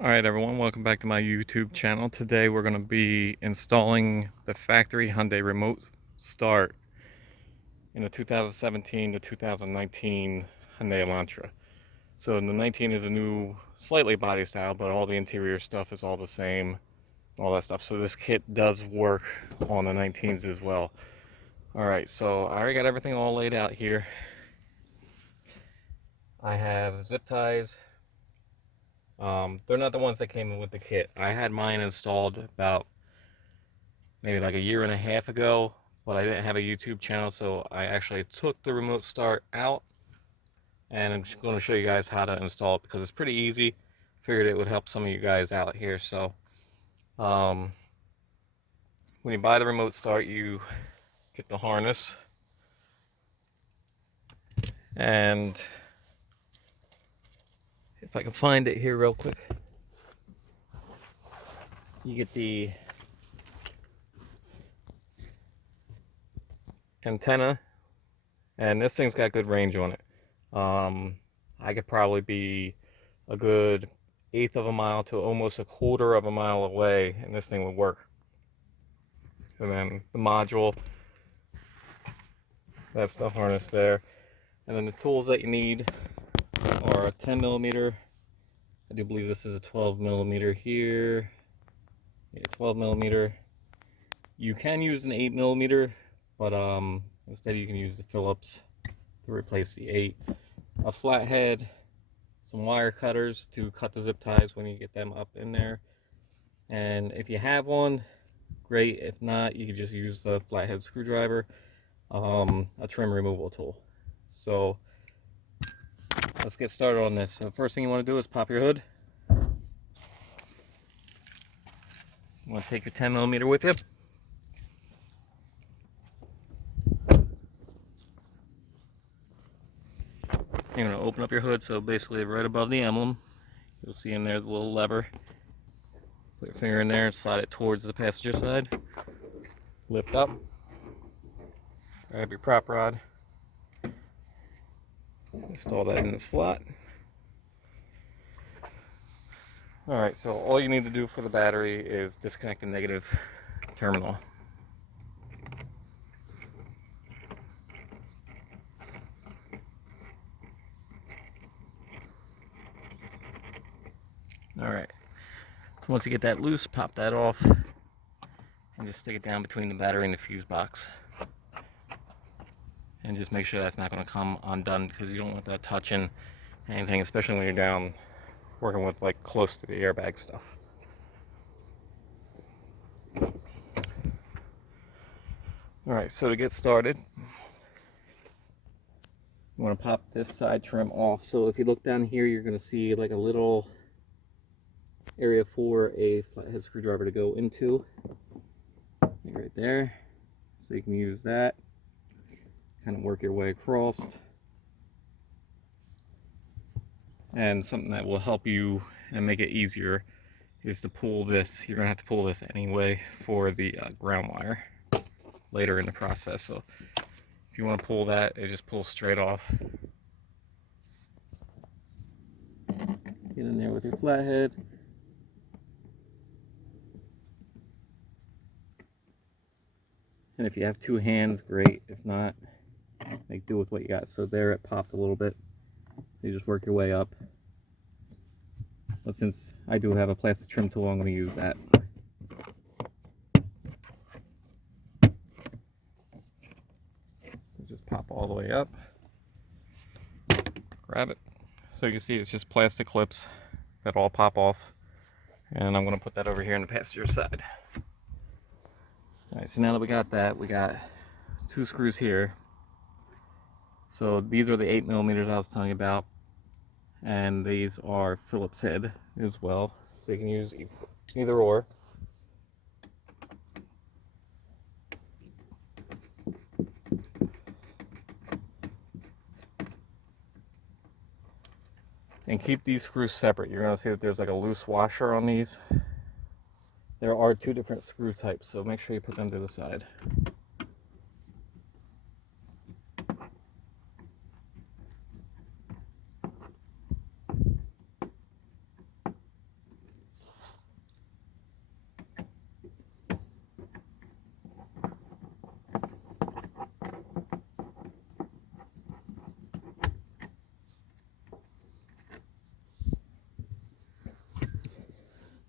Alright everyone, welcome back to my YouTube channel. Today we're going to be installing the factory Hyundai remote start in a 2017 to 2019 Hyundai Elantra. So the 19 is a new, slightly body style, but all the interior stuff is all the same, all that stuff. So this kit does work on the 19s as well. Alright, so I already got everything all laid out here. I have zip ties. They're not the ones that came in with the kit. I had mine installed about maybe like a year and a half ago, but I didn't have a YouTube channel, so I actually took the remote start out, and I'm just going to show you guys how to install it because it's pretty easy. Figured it would help some of you guys out here. So um, when you buy the remote start, you get the harness, and if I can find it here real quick, you get the antenna, and this thing's got good range on it. I could probably be a good eighth of a mile to almost a quarter of a mile away, and this thing would work. And then the module, that's the harness there. And then the tools that you need are a 10 millimeter. I do believe this is a 12 millimeter here. Yeah, 12 millimeter. You can use an 8 millimeter, but instead you can use the Phillips to replace the 8. A flathead, some wire cutters to cut the zip ties when you get them up in there. And if you have one, great. If not, you can just use the flathead screwdriver, a trim removal tool. So let's get started on this. So first thing you want to do is pop your hood. You want to take your 10 millimeter with you. You're going to open up your hood, so basically right above the emblem, you'll see in there the little lever. Put your finger in there and slide it towards the passenger side. Lift up. Grab your prop rod. Install that in the slot. Alright, so all you need to do for the battery is disconnect the negative terminal. Alright, so once you get that loose, pop that off and just stick it down between the battery and the fuse box. And just make sure that's not going to come undone, because you don't want that touching anything, especially when you're down working with like close to the airbag stuff. Alright, so to get started, you want to pop this side trim off. So if you look down here, you're going to see like a little area for a flathead screwdriver to go into, right there. So you can use that, kind of work your way across. And something that will help you and make it easier is to pull this. You're going to have to pull this anyway for the ground wire later in the process. So if you want to pull that, it just pulls straight off. Get in there with your flathead. And if you have two hands, great. If not, make do with what you got. So there it popped a little bit. So you just work your way up. But since I do have a plastic trim tool, I'm going to use that. So just pop all the way up. Grab it. So you can see it's just plastic clips that all pop off. And I'm going to put that over here on the passenger side. Alright, so now that we got that, we got two screws here. So these are the 8 millimeters I was telling you about. And these are Phillips head as well. So you can use either or. And keep these screws separate. You're going to see that there's like a loose washer on these. There are two different screw types, so make sure you put them to the side.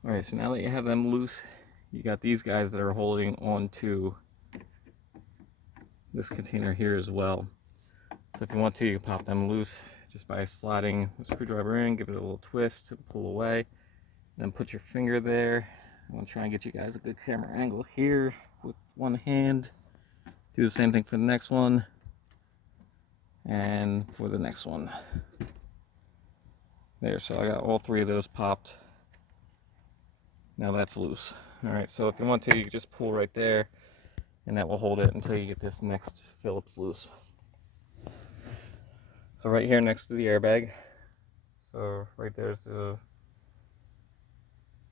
Alright, so now that you have them loose, you got these guys that are holding on to this container here as well. So if you want to, you can pop them loose just by sliding the screwdriver in, give it a little twist and pull away. Then put your finger there. I'm going to try and get you guys a good camera angle here with one hand. Do the same thing for the next one. And for the next one. There, so I got all three of those popped. Now that's loose. Alright, so if you want to, you can just pull right there, and that will hold it until you get this next Phillips loose. So right here next to the airbag, so right there's the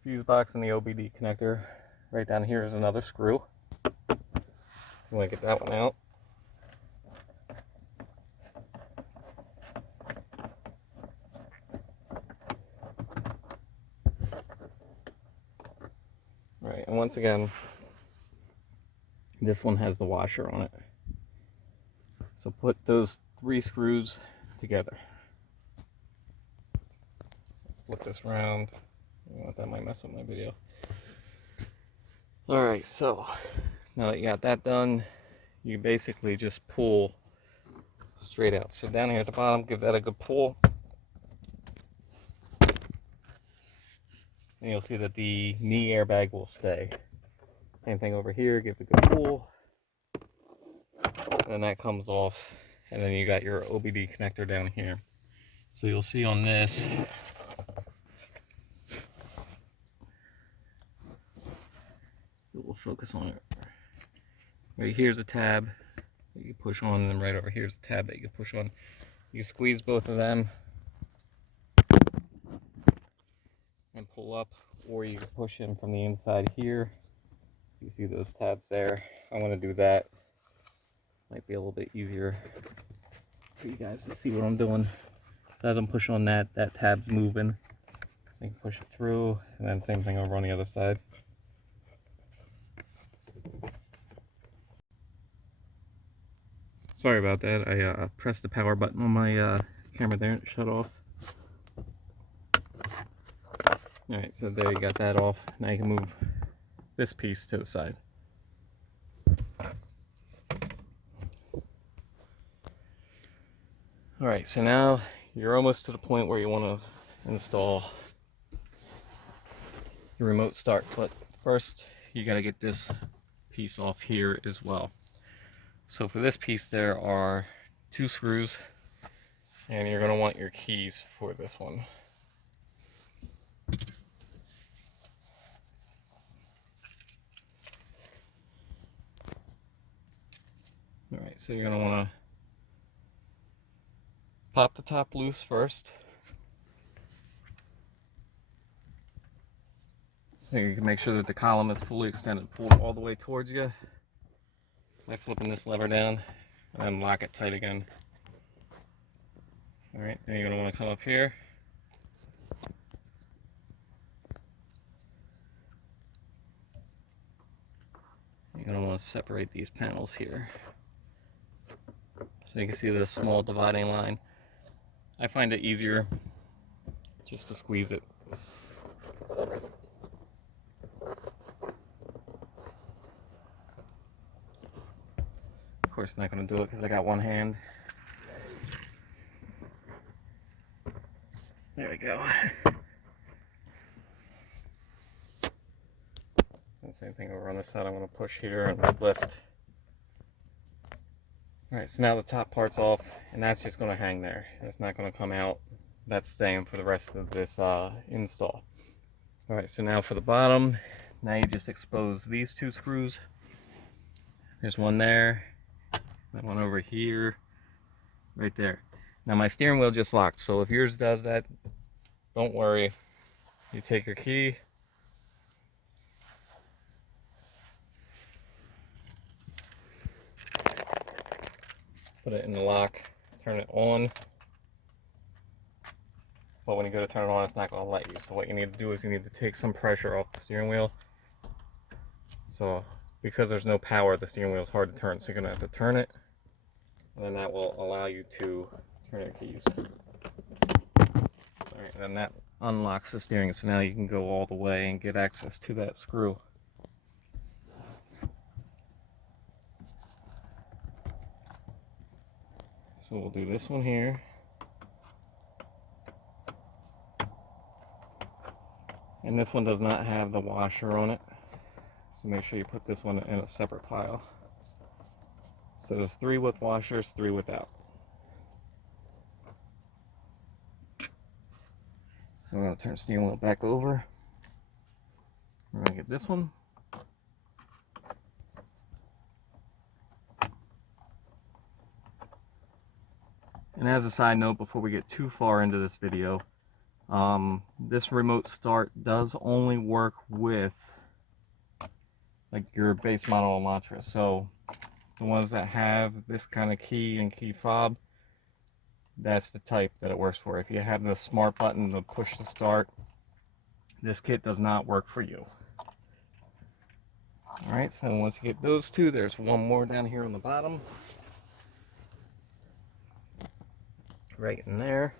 fuse box and the OBD connector. Right down here is another screw. You want to get that one out. Right, and once again, this one has the washer on it. So put those 3 screws together. Flip this around. That might mess up my video. Alright, so now that you got that done, you basically just pull straight out. So down here at the bottom, give that a good pull. And you'll see that the knee airbag will stay. Same thing over here, give it a good pull. And that comes off. And then you got your OBD connector down here. So you'll see on this, we'll focus on it. Right here's a tab that you can push on, and then right over here's a tab that you can push on. You can squeeze both of them and pull up, or you can push in from the inside here. You see those tabs there. I'm going to do that. Might be a little bit easier for you guys to see what I'm doing. So as I'm pushing on that, that tab's moving. You can push it through, and then same thing over on the other side. Sorry about that. I pressed the power button on my camera there and it shut off. Alright, so there you got that off. Now you can move this piece to the side. Alright, so now you're almost to the point where you want to install your remote start, but first you got to get this piece off here as well. So for this piece there are 2 screws, and you're going to want your keys for this one. Alright, so you're going to want to pop the top loose first. So you can make sure that the column is fully extended, pulled all the way towards you by flipping this lever down, and then lock it tight again. Alright, then you're going to want to come up here. You're going to want to separate these panels here. So you can see the small dividing line. I find it easier just to squeeze it. Of course, I'm not going to do it because I got one hand. There we go. And same thing over on this side. I'm going to push here and lift. Alright, so now the top part's off, and that's just going to hang there. It's not going to come out. That's staying for the rest of this install. Alright, so now for the bottom, now you just expose these 2 screws. There's one there, that one over here, right there. Now my steering wheel just locked, so if yours does that, don't worry. You take your key, put it in the lock, turn it on. But when you go to turn it on, it's not going to let you. So what you need to do is you need to take some pressure off the steering wheel. So because there's no power, the steering wheel is hard to turn. So you're going to have to turn it, and then that will allow you to turn your keys. Alright, then that unlocks the steering, so now you can go all the way and get access to that screw. So we'll do this one here. And this one does not have the washer on it, so make sure you put this one in a separate pile. So there's 3 with washers, 3 without. So we're going to turn the steering wheel back over. We're going to get this one. And as a side note, before we get too far into this video, this remote start does only work with like your base model Elantra. So the ones that have this kind of key and key fob, that's the type that it works for. If you have the smart button to push to start, this kit does not work for you. Alright, so once you get those 2, there's one more down here on the bottom. Right in there.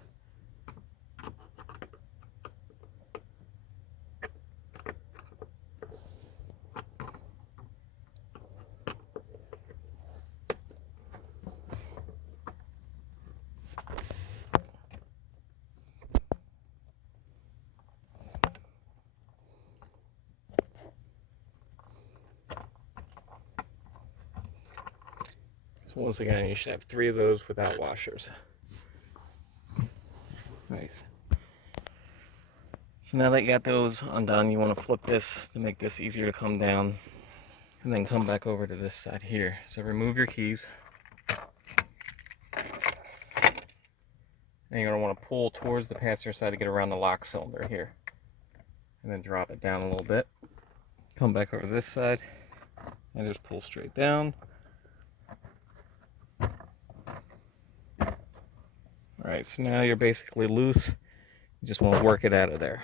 So once again, you should have 3 of those without washers. Nice. So now that you got those undone, you want to flip this to make this easier to come down, and then come back over to this side here. So remove your keys. And you're going to want to pull towards the passenger side to get around the lock cylinder here. And then drop it down a little bit. Come back over to this side and just pull straight down. Alright, so now you're basically loose. You just want to work it out of there.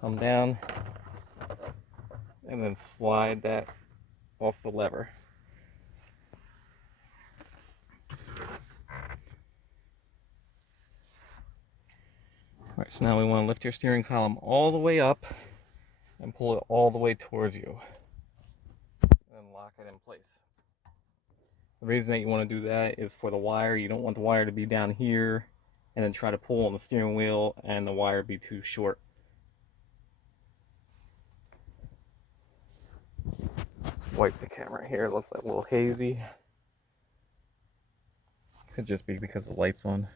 Come down and then slide that off the lever. Alright, so now we want to lift your steering column all the way up and pull it all the way towards you. And lock it in place. The reason that you want to do that is for the wire. You don't want the wire to be down here and then try to pull on the steering wheel and the wire be too short. Wipe the camera here, it looks like a little hazy. Could just be because the light's on.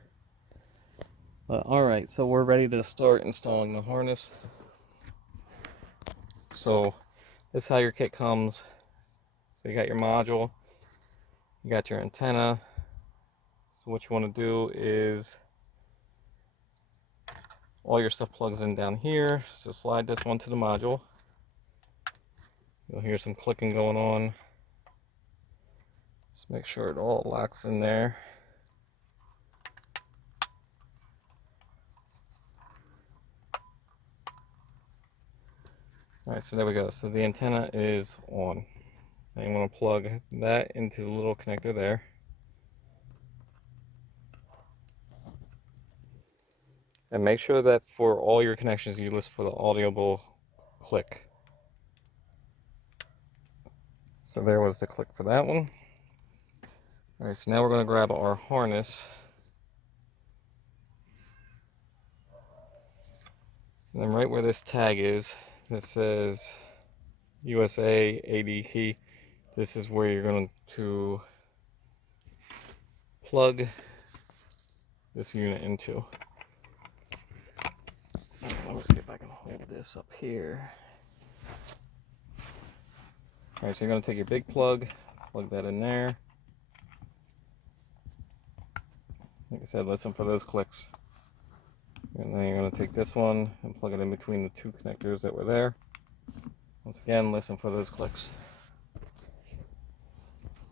But alright, so we're ready to start installing the harness. So this is how your kit comes. So you got your module, you got your antenna. So what you want to do is all your stuff plugs in down here. So slide this one to the module. You'll hear some clicking going on. Just make sure it all locks in there. Alright, so there we go. So the antenna is on. Now you want to plug that into the little connector there. And make sure that for all your connections you listen for the audible click. So there was the click for that one. Alright, so now we're going to grab our harness. And then right where this tag is, that says USA AD key, this is where you're going to plug this unit into. Let me see if I can hold this up here. Alright, so you're going to take your big plug, plug that in there. Like I said, listen for those clicks. And then you're going to take this one and plug it in between the 2 connectors that were there. Once again, listen for those clicks.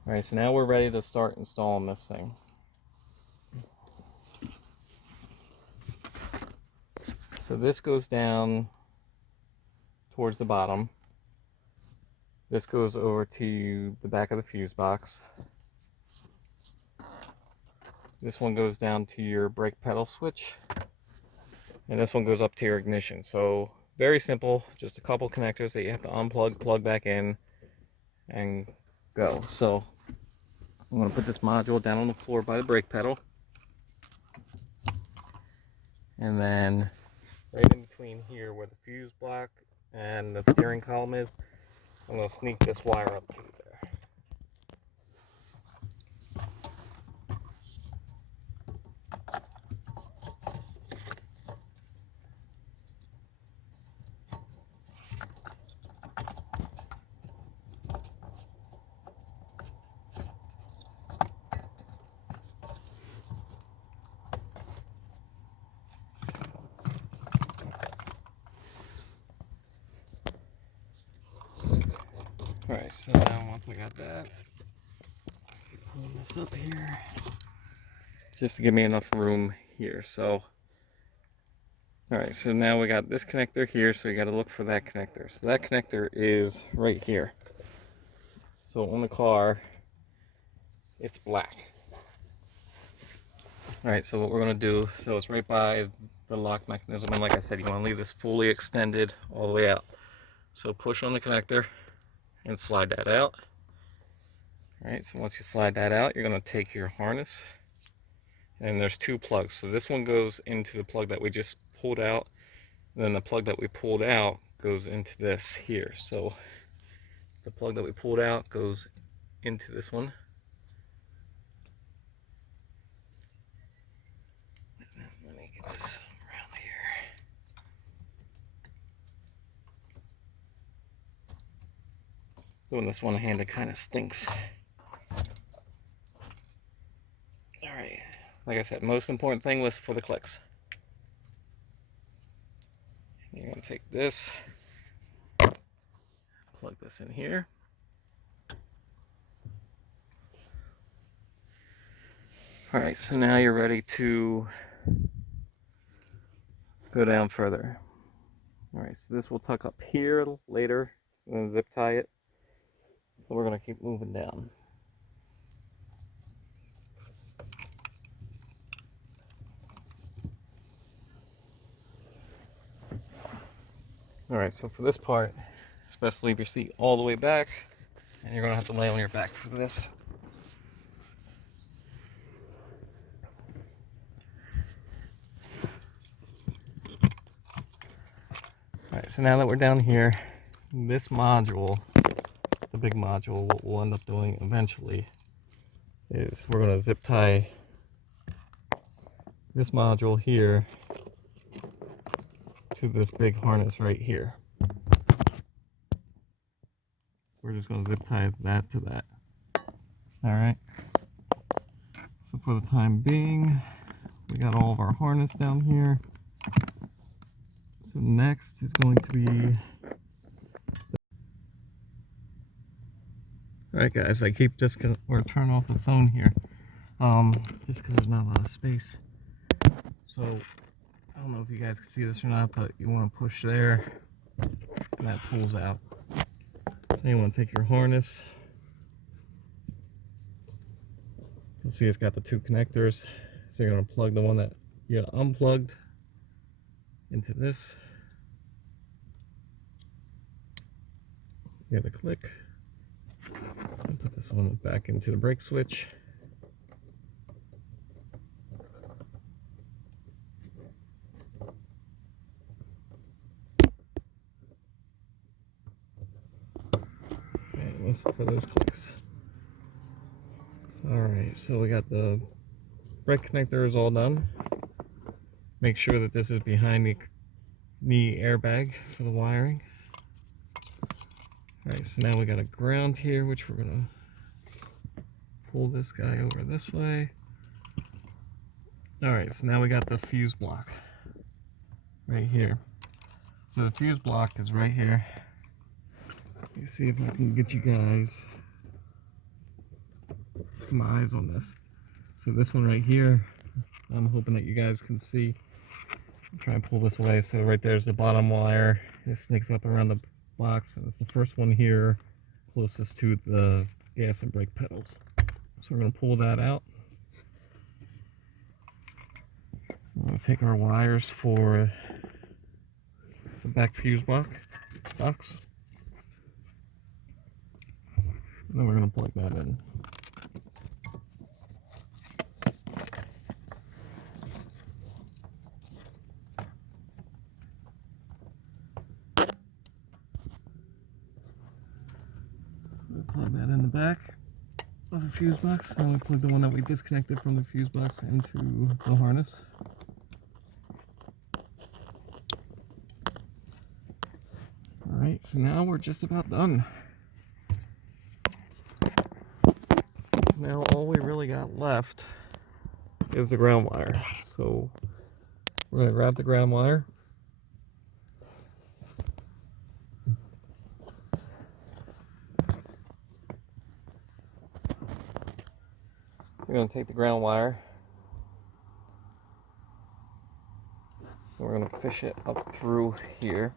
Alright, so now we're ready to start installing this thing. So this goes down towards the bottom. This goes over to the back of the fuse box. This one goes down to your brake pedal switch. and this one goes up to your ignition. So very simple, just a couple connectors that you have to unplug, plug back in, and go. So I'm going to put this module down on the floor by the brake pedal, and then right in between here where the fuse block and the steering column is, I'm going to sneak this wire up to there. Alright, so now once I got that, pull this up here, just to give me enough room here. So, alright, so now we got this connector here, so you got to look for that connector. So that connector is right here. So on the car, it's black. Alright, so what we're going to do, so it's right by the lock mechanism, and like I said, you want to leave this fully extended all the way out. So push on the connector and slide that out. Alright, so once you slide that out, you're going to take your harness, and there's two plugs. So this one goes into the plug that we just pulled out, and then the plug that we pulled out goes into this here. So the plug that we pulled out goes into this one. Let me get this around here. Doing this one-handed kind of stinks. Alright, like I said, most important thing, listen for the clicks. You're going to take this, plug this in here. Alright, so now you're ready to go down further. Alright, so this will tuck up here later and zip tie it. So we're going to keep moving down. Alright, so for this part, it's best to leave your seat all the way back, and you're going to have to lay on your back for this. Alright, so now that we're down here, this module, the big module, what we'll end up doing eventually is we're going to zip tie this module here to this big harness right here. We're just going to zip tie that to that. Alright, so for the time being, we got all of our harness down here. So next is going to be... Alright guys, I keep just gonna turn off the phone here, just because there's not a lot of space. So I don't know if you guys can see this or not, but you want to push there, and that pulls out. So you want to take your harness. You'll see it's got the two connectors. So you're going to plug the one that you unplugged into this. You have a click. And put this one back into the brake switch. And listen for those clicks. Alright, so we got the brake connector is all done. Make sure that this is behind the airbag for the wiring. Alright, so now we got a ground here, which we're going to pull this guy over this way. Alright, so now we got the fuse block right here. So the fuse block is right here. Let me see if I can get you guys some eyes on this. So this one right here, I'm hoping that you guys can see. I'll try and pull this away. So right there's the bottom wire. It snakes up around the box, and it's the first one here closest to the gas and brake pedals. So we're going to pull that out. We're going to take our wires for the back fuse box. And then we're going to plug that in. We'll plug that in the back of the fuse box, and we plug the one that we disconnected from the fuse box into the harness. Alright, so now we're just about done. So now all we really got left is the ground wire. So we're going to grab the ground wire. We're going to take the ground wire. And we're going to fish it up through here.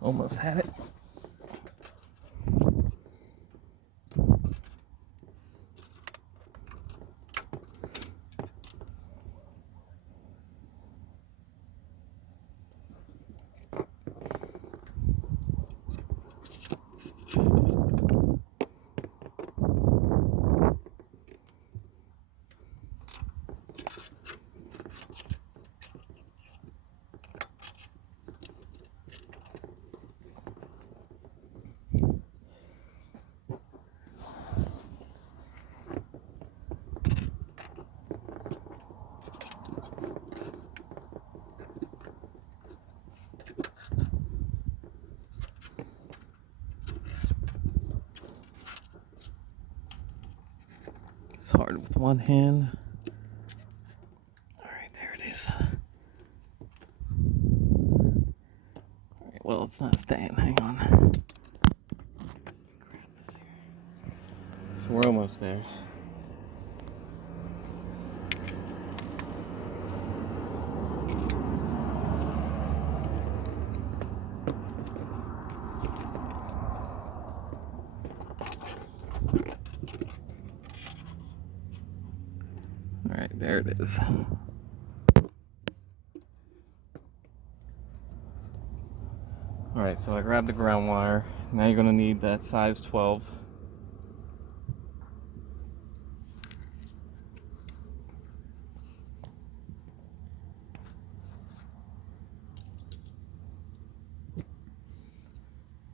Almost had it. It's hard with one hand. Alright, there it is. Alright, well, it's not staying. Hang on. So we're almost there. Alright, there it is. Alright, so I grabbed the ground wire. Now you're going to need that size 12.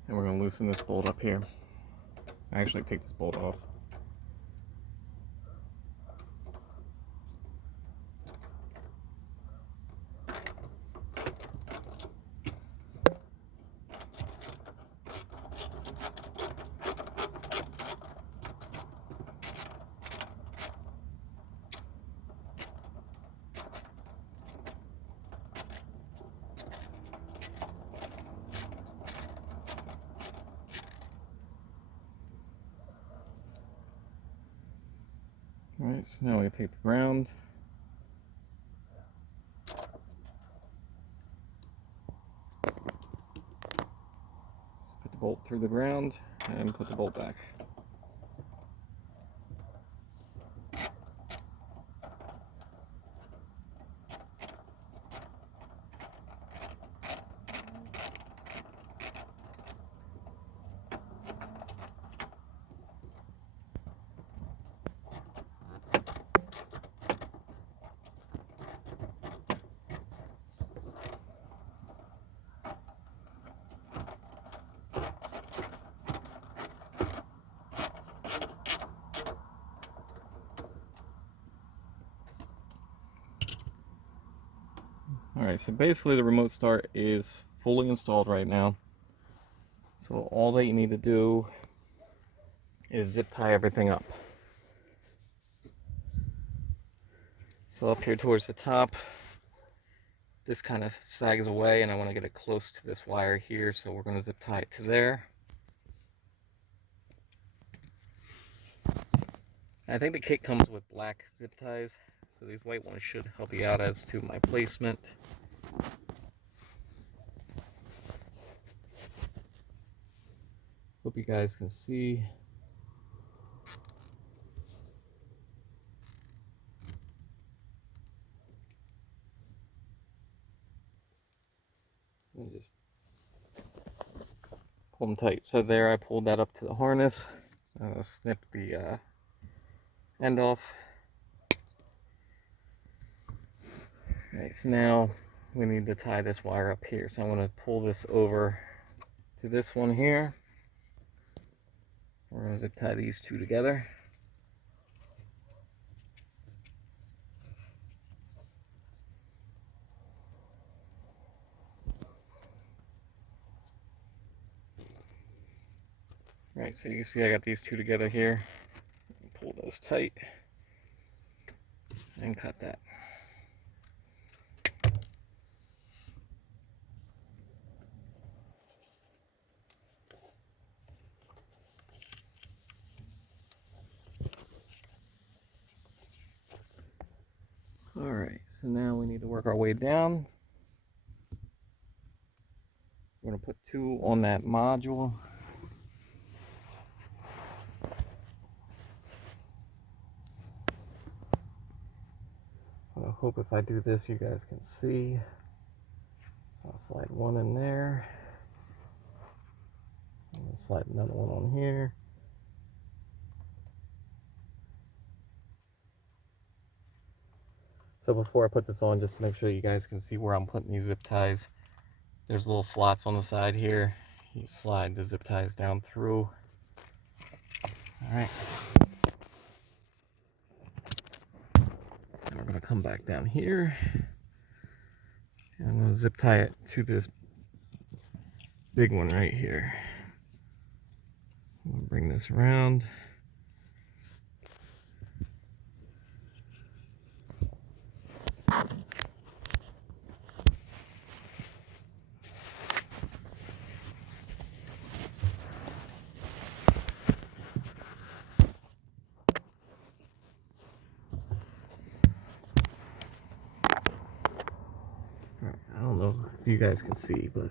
And we're going to loosen this bolt up here. I actually take this bolt off. Alright, so now we take the ground. Put the bolt through the ground and put the bolt back. Alright, so basically the remote start is fully installed right now. So all that you need to do is zip tie everything up. So up here towards the top, this kind of sags away and I want to get it close to this wire here, so we're going to zip tie it to there. I think the kit comes with black zip ties, so these white ones should help you out as to my placement. Hope you guys can see. Let me just pull them tight. So there, I pulled that up to the harness. I'll snip the end off. Alright, so now we need to tie this wire up here. So I'm going to pull this over to this one here. We're going to zip tie these two together. Alright, so you can see I got these two together here. Pull those tight and cut that. Alright, so now we need to work our way down. We're going to put two on that module. I hope if I do this you guys can see. So I'll slide one in there. And then slide another one on here. So before I put this on, just to make sure you guys can see where I'm putting these zip ties, there's little slots on the side here. You slide the zip ties down through. Alright. And we're going to come back down here. And I'm going to zip tie it to this big one right here. I'm going to bring this around. I don't know if you guys can see, but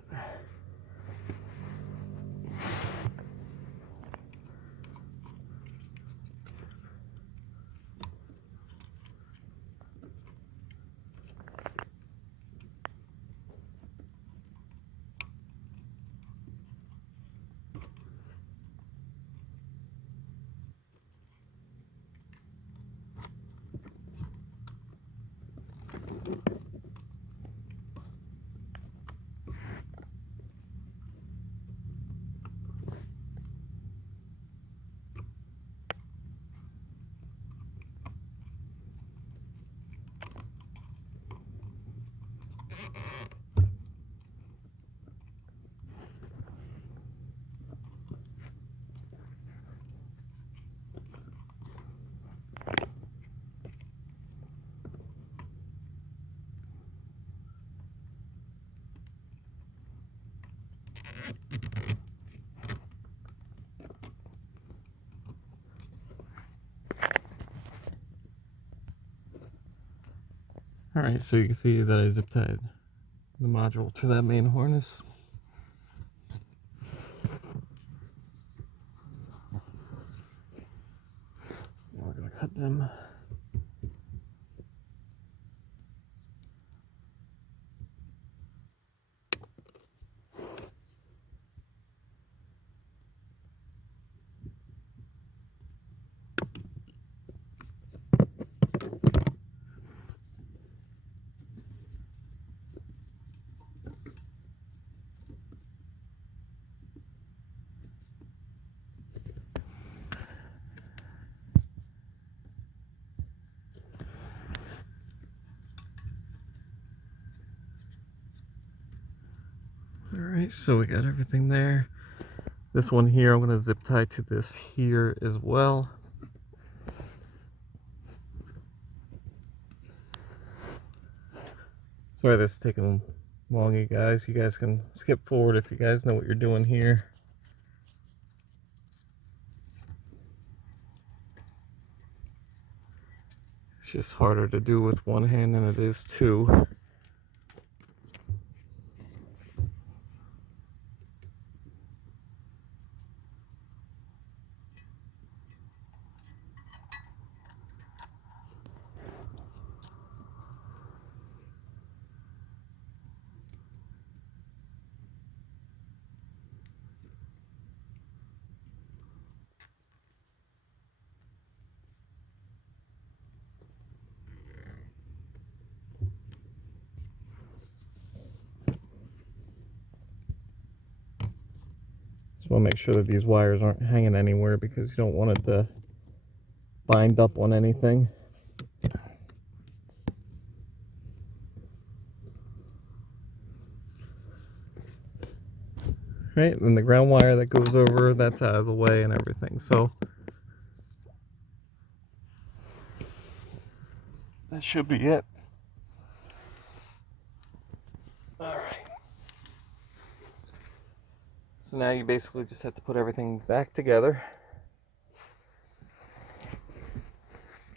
alright, so you can see that I zip tied the module to that main harness. Now we're going to cut them. Alright, so we got everything there. This one here, I'm going to zip tie to this here as well. Sorry this is taking long, you guys. You guys can skip forward if you guys know what you're doing here. It's just harder to do with one hand than it is two. Just want to make sure that these wires aren't hanging anywhere because you don't want it to bind up on anything. Right, and the ground wire that goes over, that's out of the way and everything. So that should be it. Alright. So now you basically just have to put everything back together.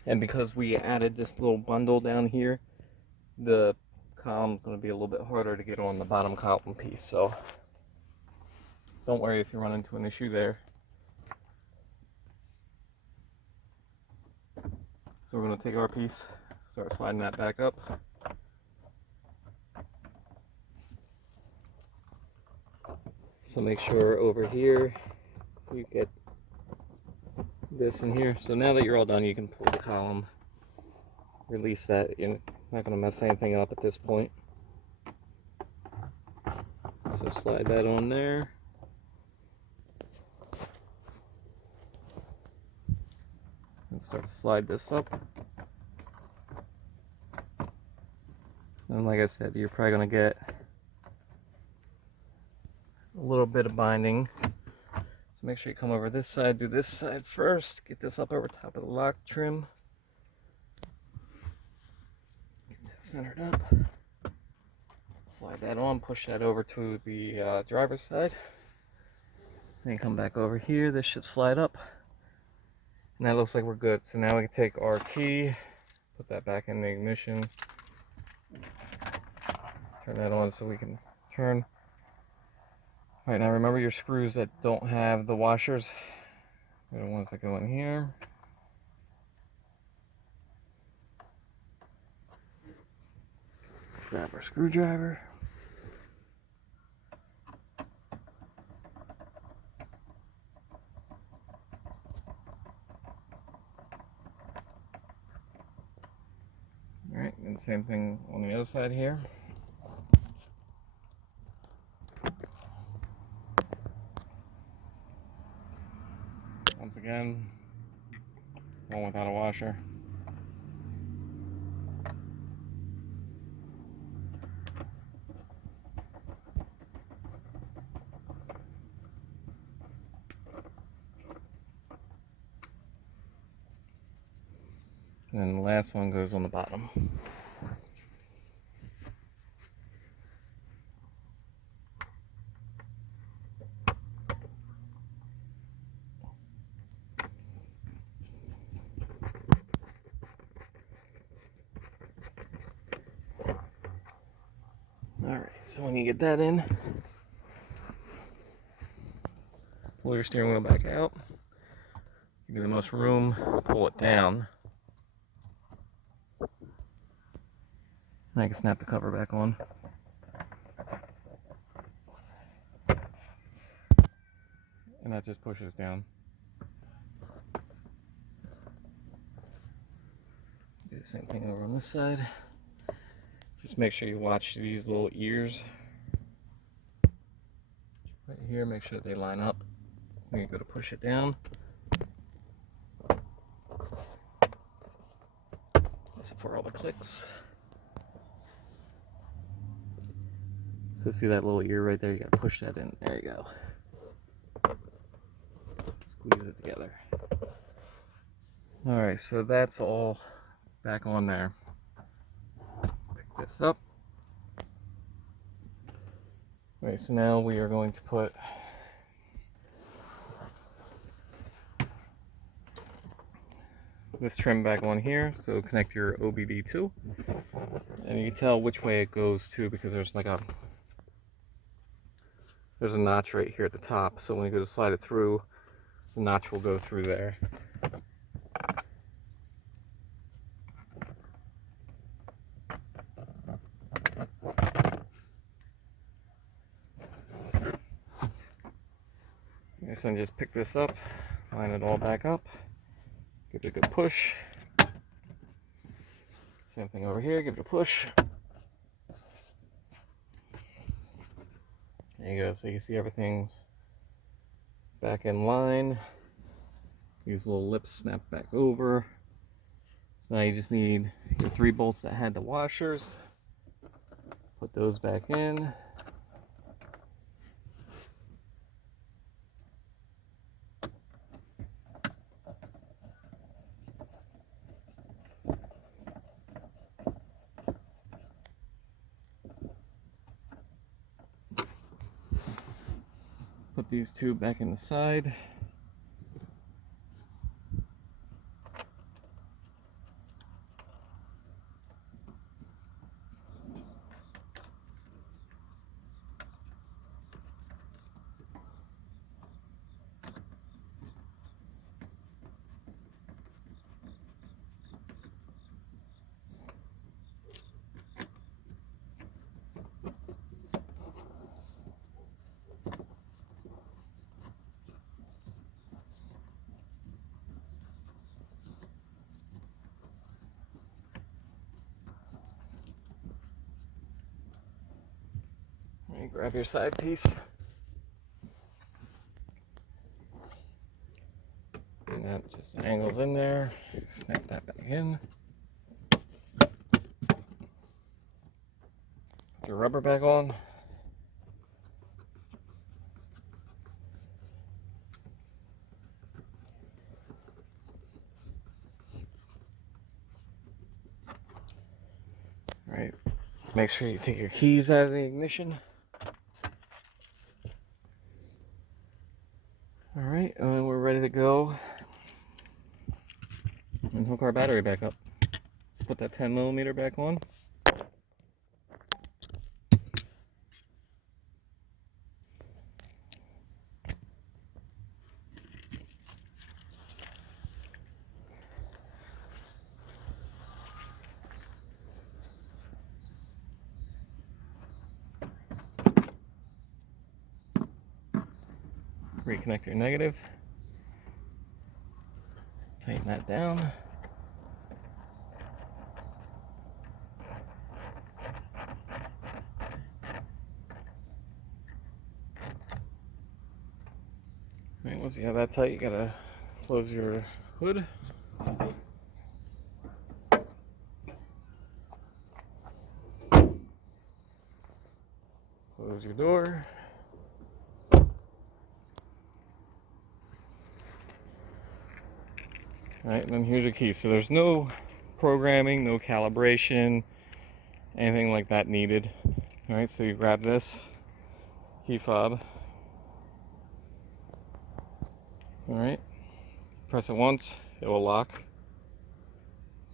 And because we added this little bundle down here, the column's going to be a little bit harder to get on the bottom column piece. So don't worry if you run into an issue there. So we're going to take our piece, start sliding that back up. So make sure over here you get this in here. So now that you're all done, you can pull the column, release that. You're not going to mess anything up at this point. So slide that on there. And start to slide this up. And like I said, you're probably going to get a little bit of binding. So make sure you come over this side, do this side first, get this up over top of the lock trim. Get that centered up. Slide that on, push that over to the driver's side. Then come back over here, this should slide up. And that looks like we're good. So now we can take our key, put that back in the ignition. Turn that on so we can turn. All right, now remember your screws that don't have the washers. They're the ones that go in here. Grab our screwdriver. All right, and same thing on the other side here. Once again, one without a washer. And then the last one goes on the bottom. Alright, so when you get that in, pull your steering wheel back out. Give you the most room, pull it down. And I can snap the cover back on. And that just pushes down. Do the same thing over on this side. Just make sure you watch these little ears. Right here, make sure they line up. Then you go to push it down. That's for all the clicks. So see that little ear right there? You gotta push that in. There you go. Squeeze it together. Alright, so that's all back on there. Pick this up. Alright, so now we are going to put this trim back on here, so connect your OBD2, and you can tell which way it goes to because there's like there's a notch right here at the top, so when you go to slide it through, the notch will go through there. So then just pick this up, line it all back up, give it a good push. Same thing over here, give it a push. There you go, so you can see everything's back in line. These little lips snap back over. So now you just need your 3 bolts that had the washers. Put those back in. Put these 2 back in the side. Grab your side piece. And that just angles in there. Snap that back in. Put your rubber back on. All right. Make sure you take your keys out of the ignition. Alright, and then we're ready to go and hook our battery back up. Let's put that 10mm back on. Reconnect your negative. Tighten that down. Right, once you have that tight, you gotta close your hood. Close your door. Alright, and then here's your key. So there's no programming, no calibration, anything like that needed. Alright, so you grab this key fob. Alright, press it once, it will lock.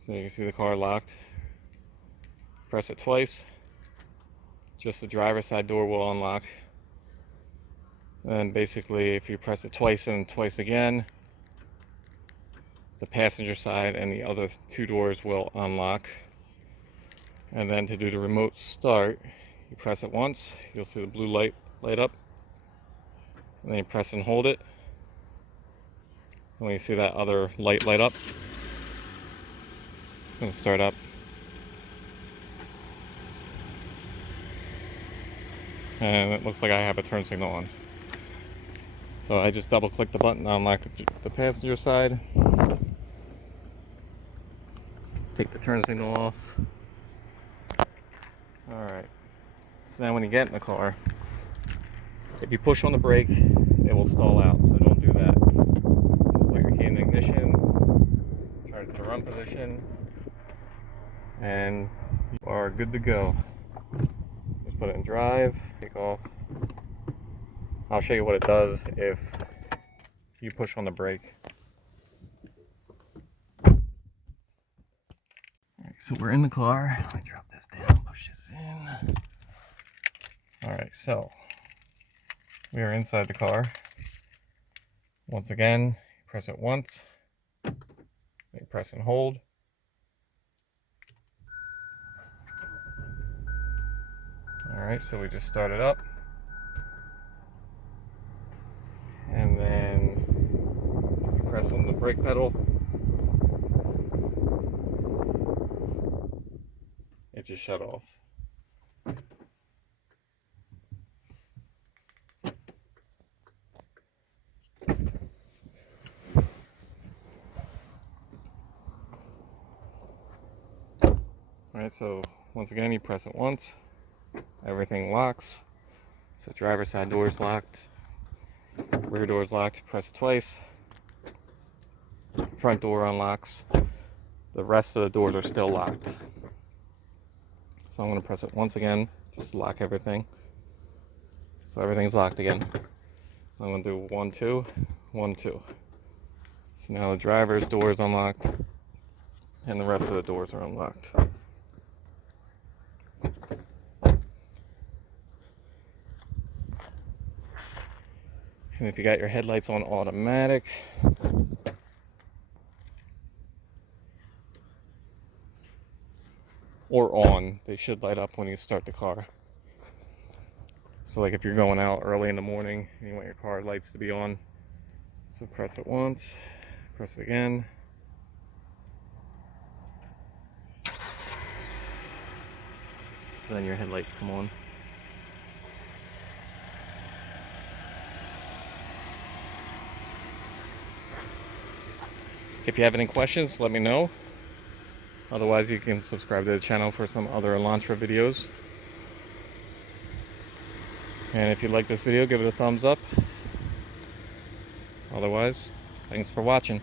So you can see the car locked. Press it twice, just the driver's side door will unlock. And basically, if you press it twice and twice again, the passenger side and the other 2 doors will unlock. And then to do the remote start, you press it once, you'll see the blue light light up. And then you press and hold it. And when you see that other light light up, it's going to start up. And it looks like I have a turn signal on. So I just double click the button to unlock the passenger side. Take the turn signal off. Alright. So now when you get in the car, if you push on the brake, it will stall out, so don't do that. Just put your key in the ignition, turn to the run position, and you are good to go. Just put it in drive, take off. I'll show you what it does if you push on the brake. So we're in the car. Let me drop this down, push this in. Alright, so we are inside the car. Once again, press it once, then press and hold. Alright, so we just started up. And then if you press on the brake pedal, it just shut off. Alright, so once again you press it once, everything locks. So driver's side door is locked, rear door is locked, press it twice, front door unlocks, the rest of the doors are still locked. So I'm going to press it once again, just to lock everything. So everything's locked again. I'm going to do 1, 2, 1, 2. So now the driver's door is unlocked, and the rest of the doors are unlocked. And if you got your headlights on automatic, or on, they should light up when you start the car. So like if you're going out early in the morning and you want your car lights to be on, so press it once, press it again. Then your headlights come on. If you have any questions, let me know. Otherwise, you can subscribe to the channel for some other Elantra videos. And if you like this video, give it a thumbs up. Otherwise, thanks for watching.